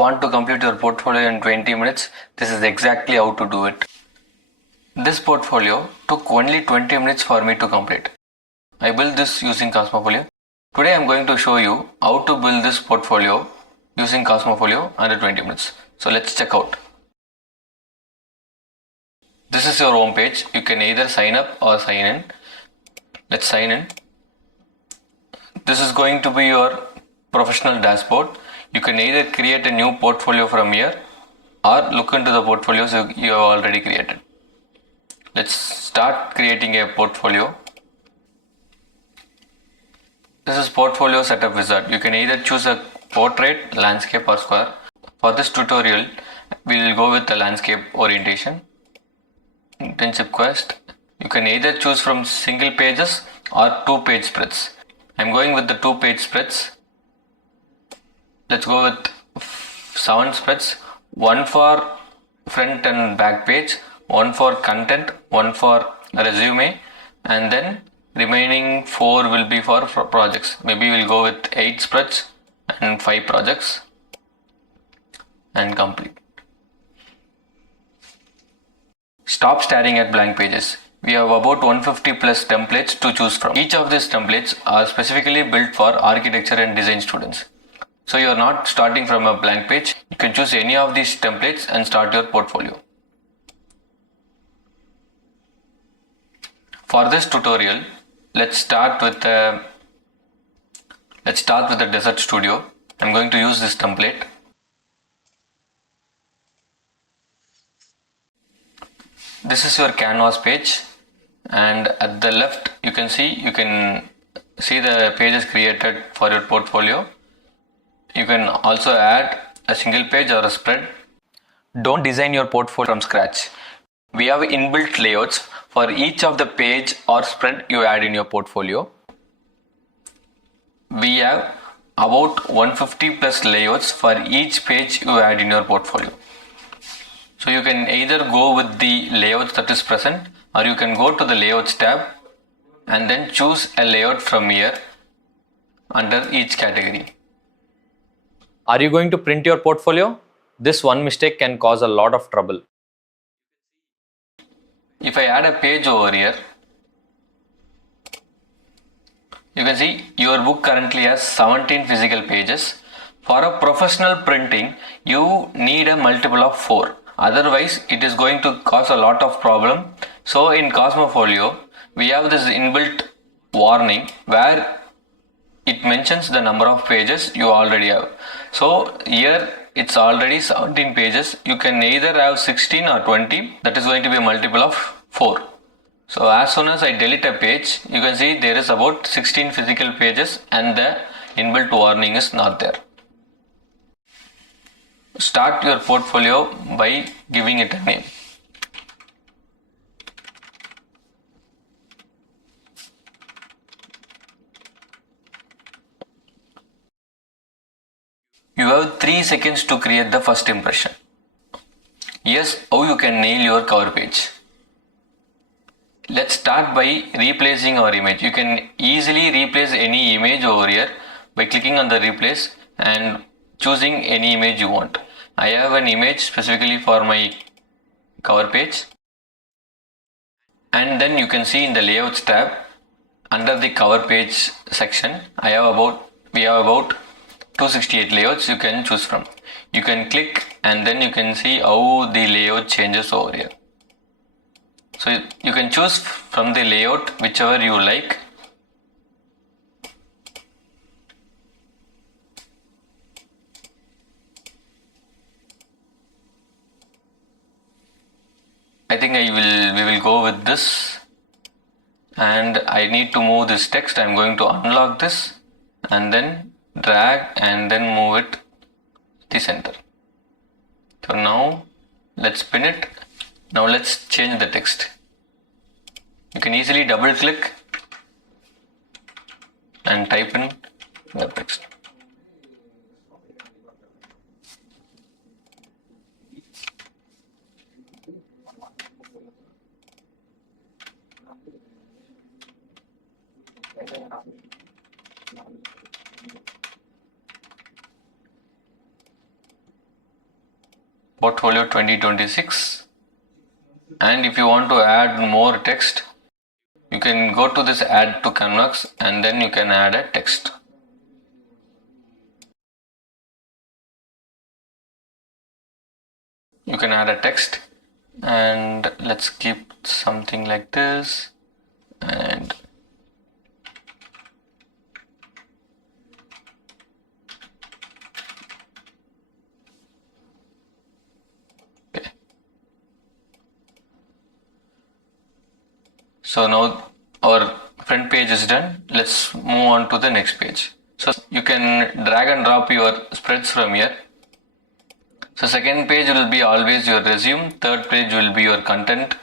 want to complete your portfolio in 20 minutes, this is exactly how to do it. This portfolio took only 20 minutes for me to complete. I built this using CosmoFolio. Today I am going to show you how to build this portfolio using CosmoFolio under 20 minutes. So let's check out. This is your home page. You can either sign up or sign in. Let's sign in. This is going to be your professional dashboard. You can either create a new portfolio from here or look into the portfolios you have already created. Let's start creating a portfolio. This is portfolio setup wizard. You can either choose a portrait, landscape or square. For this tutorial, we will go with the landscape orientation. Internship quest. You can either choose from single pages or 2-page spreads. I'm going with the 2-page spreads. Let's go with 7 spreads. One for front and back page, one for content, one for resume, and then remaining 4 will be for projects. Maybe we'll go with 8 spreads and 5 projects and complete. Stop staring at blank pages. We have about 150 plus templates to choose from. Each of these templates are specifically built for architecture and design students. So you are not starting from a blank page. You can choose any of these templates and start your portfolio. For this tutorial, let's start with the Desert Studio. I'm going to use this template. This is your canvas page, and at the left you can see the pages created for your portfolio. You can also add a single page or a spread. Don't design your portfolio from scratch. We have inbuilt layouts for each of the page or spread you add in your portfolio. We have about 150 plus layouts for each page you add in your portfolio. So you can either go with the layouts that is present, or you can go to the layouts tab and then choose a layout from here under each category. Are you going to print your portfolio? This one mistake can cause a lot of trouble. If I add a page over here, you can see your book currently has 17 physical pages. For a professional printing, you need a multiple of 4. Otherwise, it is going to cause a lot of problem. So in CosmoFolio, we have this inbuilt warning where it mentions the number of pages you already have. So here it's already 17 pages. You can either have 16 or 20. That is going to be a multiple of 4. So as soon as I delete a page, you can see there is about 16 physical pages and the inbuilt warning is not there. Start your portfolio by giving it a name. You have 3 seconds to create the first impression. Here's how you can nail your cover page. Let's start by replacing our image. You can easily replace any image over here by clicking on the replace and choosing any image you want. I have an image specifically for my cover page, and then you can see in the layouts tab under the cover page section we have about 268 layouts you can choose from. You can click and then you can see how the layout changes over here. So you can choose from the layout whichever you like. I think we will go with this, and I need to move this text. I'm going to unlock this and then drag and then move it to the center. So now let's pin it. Now let's change the text. You can easily double click and type in the text. portfolio 2026. And if you want to add more text, you can go to this add to canvas and then you can add a text. You can add a text, and let's keep something like this, and okay. So now our front page is done. Let's move on to the next page. So you can drag and drop your spreads from here. So second page will be always your resume, third page will be your content,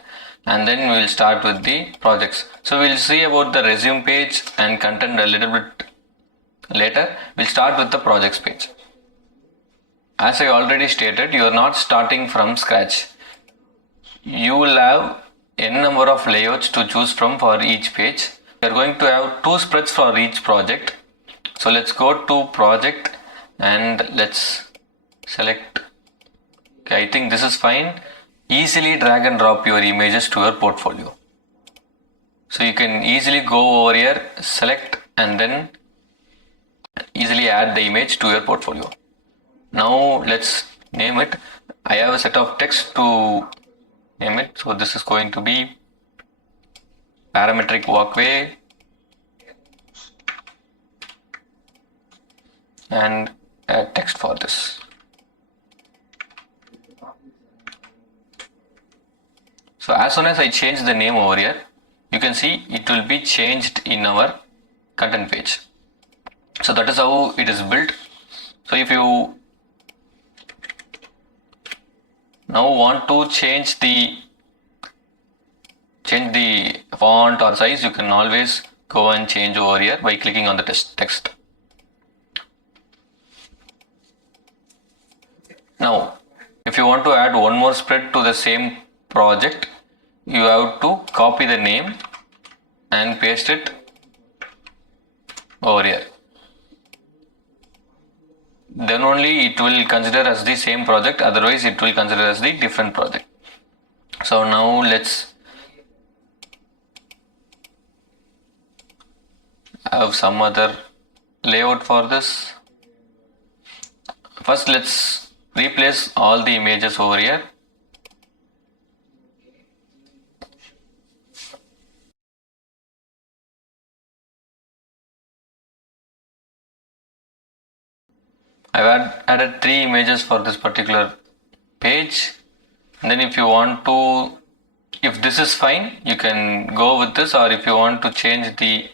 and then we'll start with the projects. So we'll see about the resume page and content a little bit later. We'll start with the projects page. As I already stated, you are not starting from scratch. You will have n number of layouts to choose from for each page. We are going to have 2 spreads for each project. So let's go to project and let's select. Okay, I think this is fine. Easily drag and drop your images to your portfolio. So you can easily go over here, select, and then easily add the image to your portfolio. Now let's name it. I have a set of text to name it. So this is going to be parametric walkway and add text for this. So as soon as I change the name over here, you can see it will be changed in our content page. So that is how it is built. So if you now want to change the font or size, you can always go and change over here by clicking on the text. Now, if you want to add one more spread to the same project, you have to copy the name and paste it over here. Then only it will consider as the same project, otherwise it will consider as the different project. So now let's have some other layout for this. First let's replace all the images over here. I've added 3 images for this particular page. And then if you want to, if this is fine, you can go with this, or if you want to change the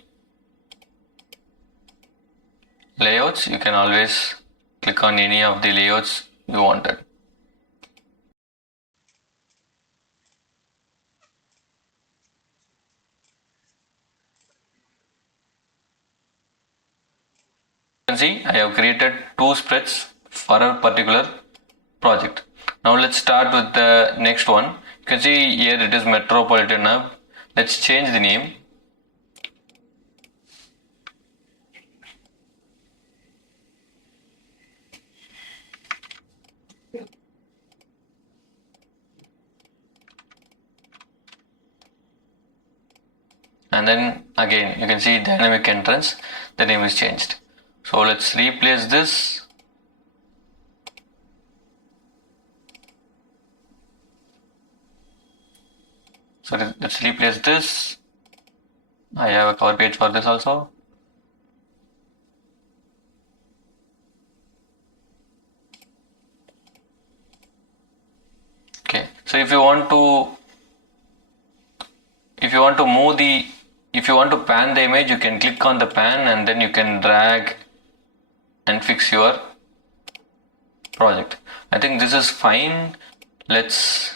layouts, you can always click on any of the layouts you wanted. You can see I have created 2 spreads for a particular project. Now let's start with the next one. You can see here it is Metropolitan Hub. Let's change the name. And then again you can see dynamic entrance, the name is changed. So let's replace this. So let's replace this. I have a cover page for this also. Okay, so if you want to pan the image, you can click on the pan and then you can drag and fix your project. I think this is fine. Let's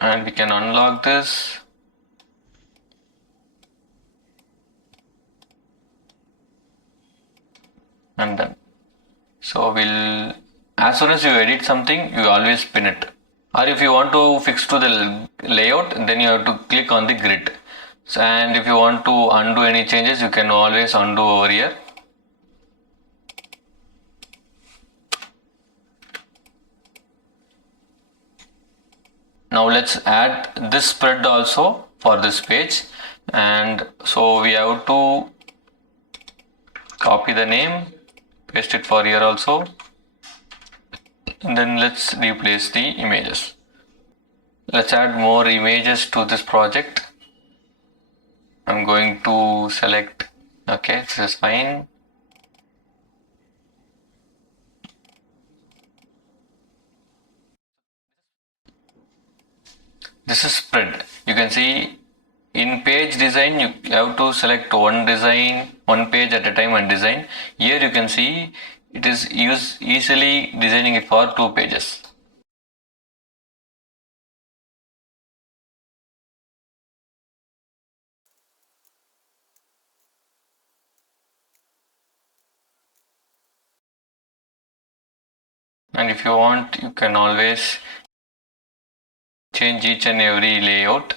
and we can unlock this. And done. So we'll, as soon as you edit something, you always pin it. Or if you want to fix to the layout, then you have to click on the grid. And if you want to undo any changes, you can always undo over here. Now let's add this spread also for this page, and so we have to copy the name, paste it for here also, and then let's replace the images. Let's add more images to this project. I'm going to select, okay, this is fine. This is spread. You can see in page design you have to select one design, one page at a time and design. Here you can see it is easily designing it for 2 pages. And if you want, you can always change each and every layout.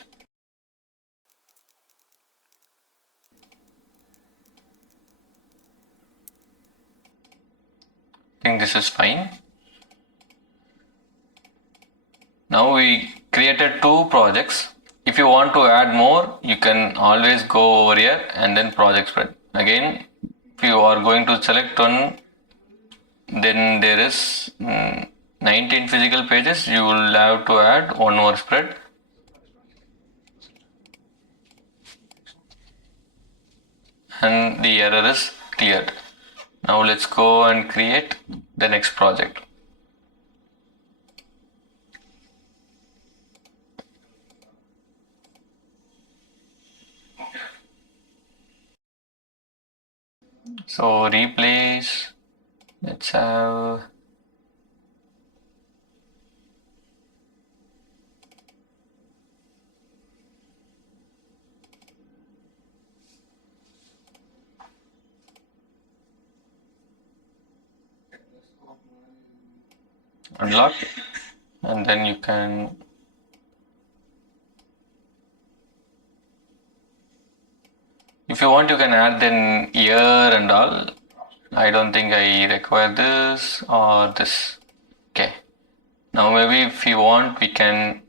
I think this is fine. Now we created 2 projects. If you want to add more, you can always go over here and then project spread. Again, if you are going to select one, then there is 19 physical pages, you will have to add one more spread. And the error is cleared. Now let's go and create the next project. So replace, let's have unlock, and then you can if you want you can add then year and all. I don't think I require this or this. Okay, now maybe if you want we can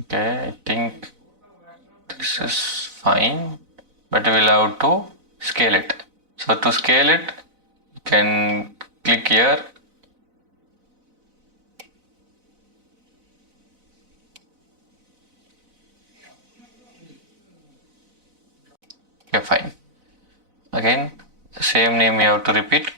okay, I think this is fine, but we will have to scale it. So to scale it, you can click here. Okay, fine. Again, the same name you have to repeat.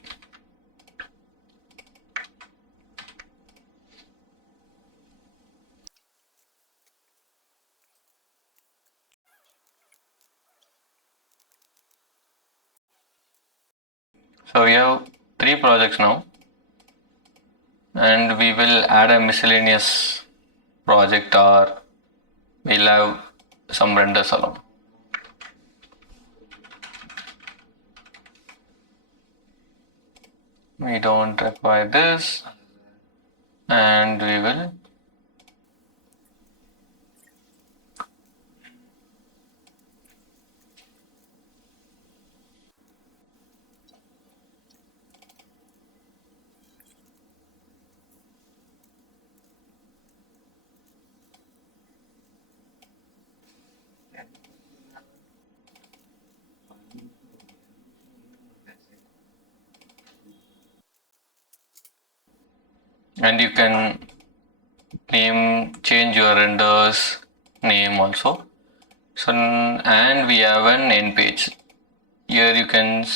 So we have 3 projects now, and we will add a miscellaneous project, or we'll have some renders alone. We don't require this, and we will and you can change your renders name also. So and we have an end page. Here you can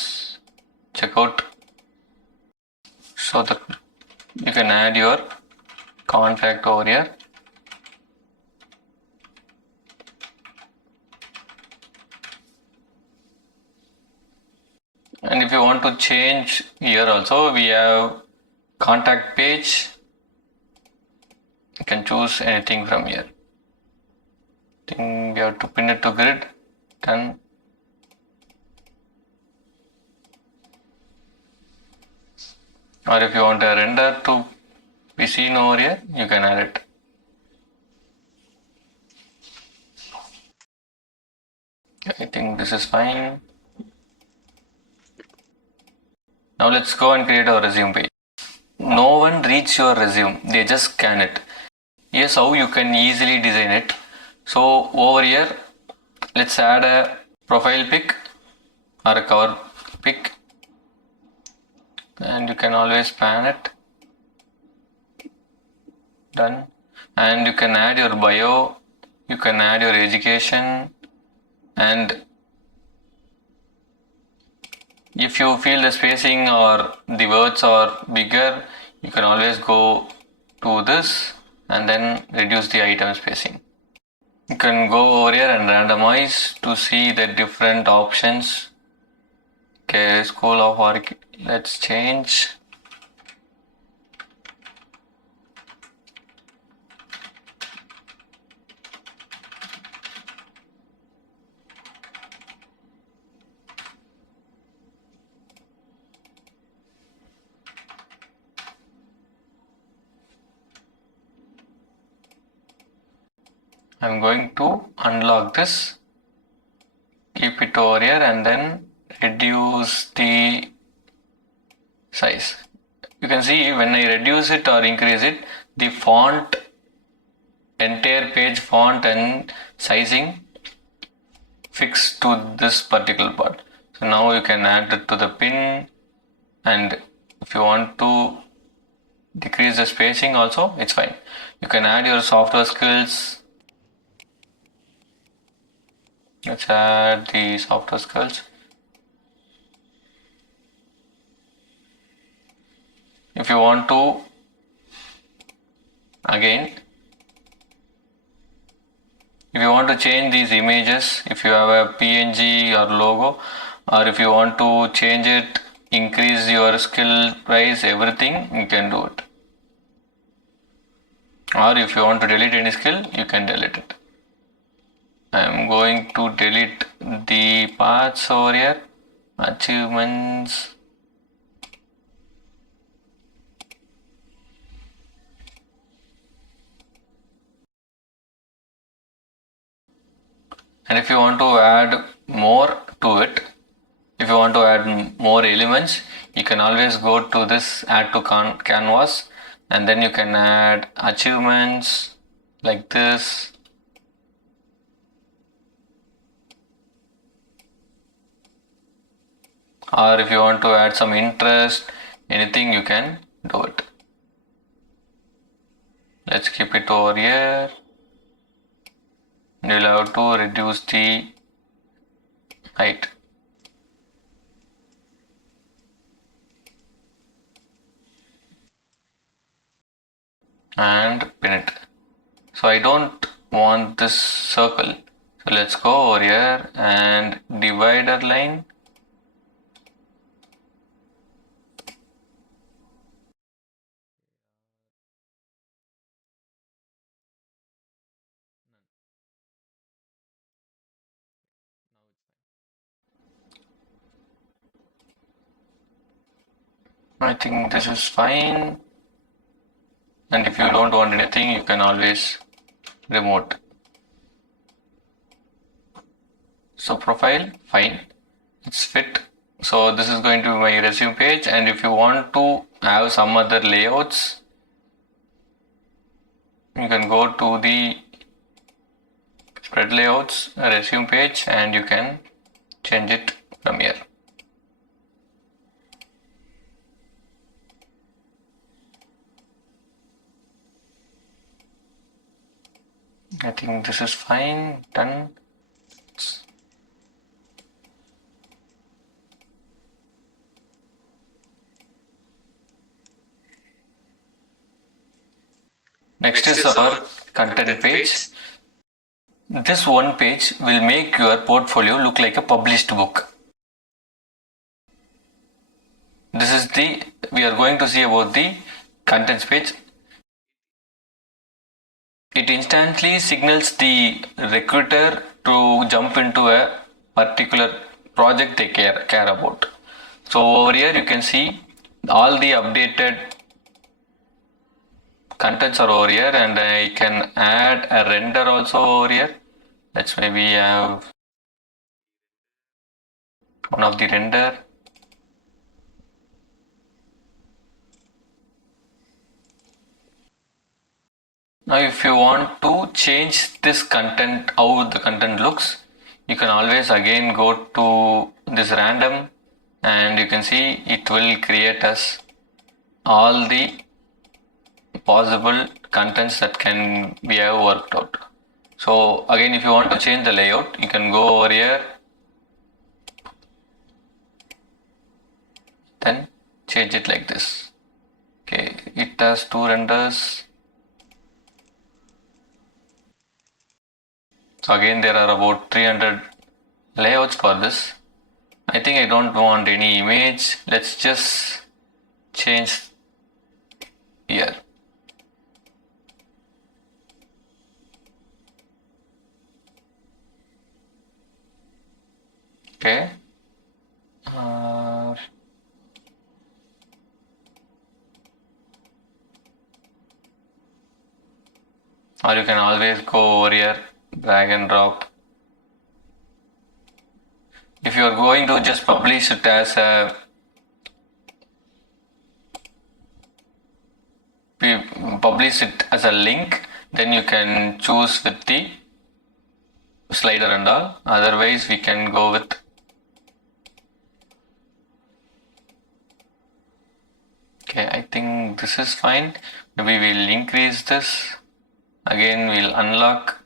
check out. So you can add your contact over here. And if you want to change here also, we have contact page. You can choose anything from here. I think we have to pin it to grid. Then or if you want a render to be seen over here, you can add it. I think this is fine. Now let's go and create our resume page. No one reads your resume, they just scan it. Here's how you can easily design it. So over here, let's add a profile pic or a cover pic, and you can always pan it. Done. And you can add your bio, you can add your education, and if you feel the spacing or the words are bigger, you can always go to this and then reduce the item spacing. You can go over here and randomize to see the different options. Okay, School of let's change. I'm going to unlock this, keep it over here, and then reduce the size. You can see when I reduce it or increase it, the font, entire page font and sizing fixed to this particular part. So now you can add it to the pin, and if you want to decrease the spacing also, it's fine. You can add your software skills. Let's add the software skills. If you want to, again, if you want to change these images, if you have a PNG or logo, or if you want to change it, increase your skill price, everything, you can do it. Or if you want to delete any skill, you can delete it. I am going to delete the parts over here, achievements. And if you want to add more to it, if you want to add more elements, you can always go to this add to canvas, and then you can add achievements like this. Or if you want to add some interest, anything, you can do it. Let's keep it over here. You'll have to reduce the height. And pin it. So I don't want this circle. So let's go over here and divider line. I think this is fine. And if you don't want anything, you can always remove. So profile, fine, it's fit. So this is going to be my resume page, and if you want to have some other layouts, you can go to the spread layouts, resume page, and you can change it from here. I think this is fine, done. Next is our content page. This one page will make your portfolio look like a published book. This is we are going to see about the contents page. It instantly signals the recruiter to jump into a particular project they care about. So over here you can see all the updated contents are over here, and I can add a render also over here. Let's maybe have one of the render. Now if you want to change this content, how the content looks, you can always again go to this random, and you can see it will create us all the possible contents that can be worked out. So again, if you want to change the layout, you can go over here, then change it like this. Okay, it has two renders. So again, there are about 300 layouts for this. I think I don't want any image. Let's just change here. Okay. Or you can always go over here, drag and drop. If you are going to just publish it as a link, then you can choose with the slider and all. Otherwise, we can go with okay. I think this is fine. Maybe we'll increase this. Again, we'll unlock.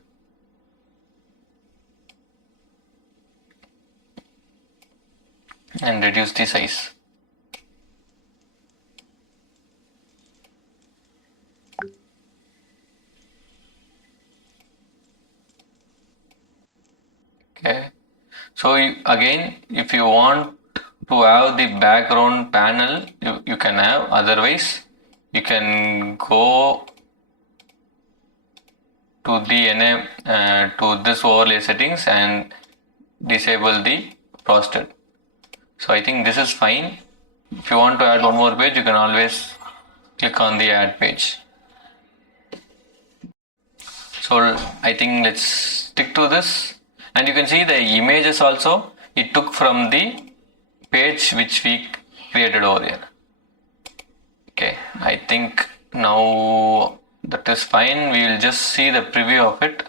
And reduce the size. Okay. So again, if you want to have the background panel, you can have. Otherwise, you can go to the to this overlay settings and disable the frosted. So I think this is fine. If you want to add one more page, you can always click on the add page. So I think let's stick to this, and you can see the images also it took from the page which we created over here. Okay, I think now that is fine. We will just see the preview of it.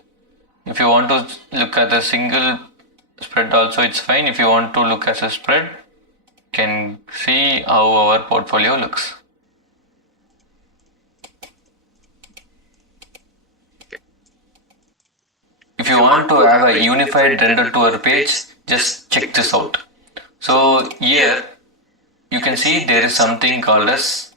If you want to look at the single spread also, it's fine. If you want to look as a spread, you can see how our portfolio looks. If you want to have a unified render to our page, just check this out. So here you can see there is something called as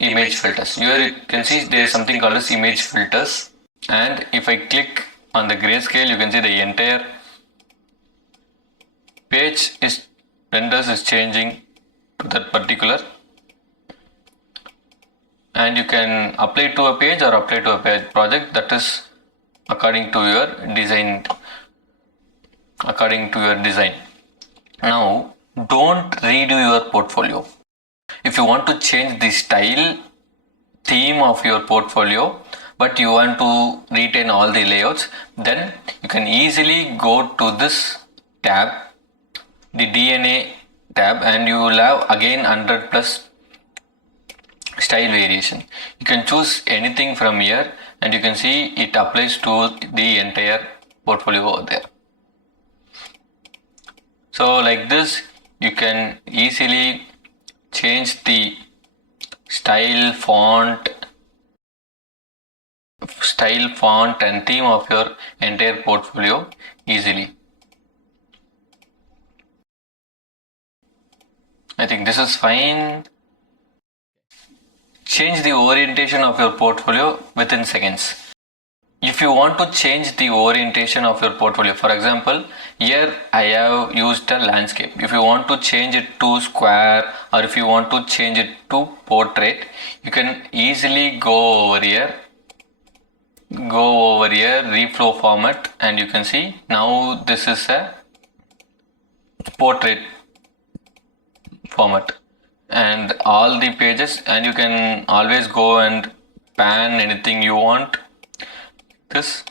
image filters. Here you can see there is something called as image filters, and if I click on the grayscale, you can see the entire page renders is changing to that particular, and you can apply to a page or apply to a page project. That is according to your design. Now don't redo your portfolio. If you want to change the style theme of your portfolio but you want to retain all the layouts, then you can easily go to this tab, the DNA tab, and you will have again 100 plus style variation. You can choose anything from here, and you can see it applies to the entire portfolio over there. So like this, you can easily change the style, font and theme of your entire portfolio easily. I think this is fine. Change the orientation of your portfolio within seconds. If you want to change the orientation of your portfolio, for example, here I have used a landscape. If you want to change it to square, or if you want to change it to portrait, you can easily go over here, reflow format, and you can see now this is a portrait format. and all the pages, and you can always go and pan anything you want. This,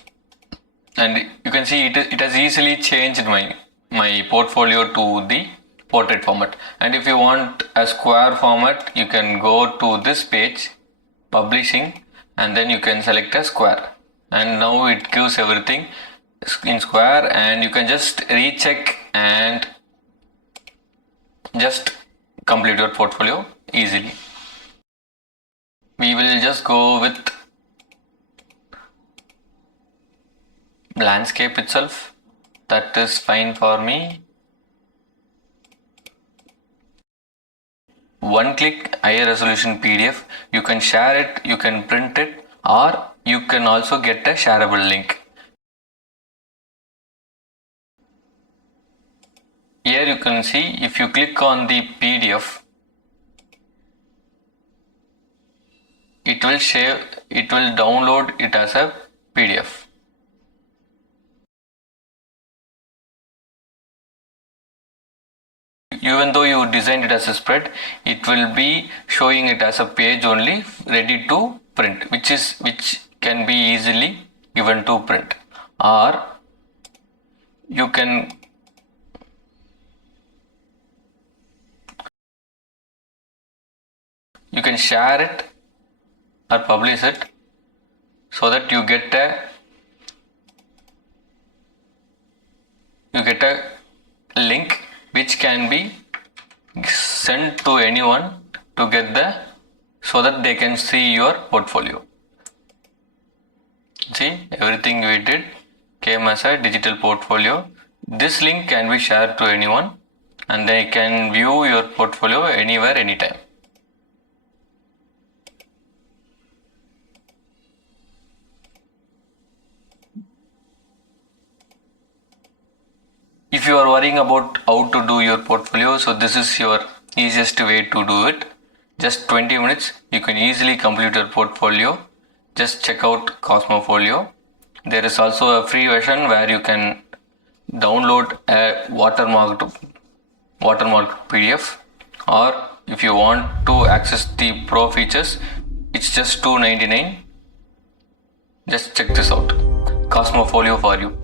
and you can see it has easily changed my portfolio to the portrait format. And if you want a square format, you can go to this page, publishing, and then you can select a square, and now it gives everything in square, and you can just recheck and just complete your portfolio easily. We will just go with landscape itself. That is fine for me. One click higher resolution PDF. You can share it, you can print it, or you can also get a shareable link. Here you can see, if you click on the PDF, it will download it as a PDF. Even though you designed it as a spread, it will be showing it as a page only, ready to print, which can be easily given to print. Or you can share it or publish it, so that you get a link which can be sent to anyone to get so that they can see your portfolio. See, everything we did came as a digital portfolio. This link can be shared to anyone, and they can view your portfolio anywhere, anytime. If you are worrying about how to do your portfolio, so this is your easiest way to do it. Just 20 minutes, you can easily complete your portfolio. Just check out CosmoFolio. There is also a free version where you can download a watermarked PDF, or if you want to access the pro features, it's just $2.99. Just check this out. CosmoFolio for you.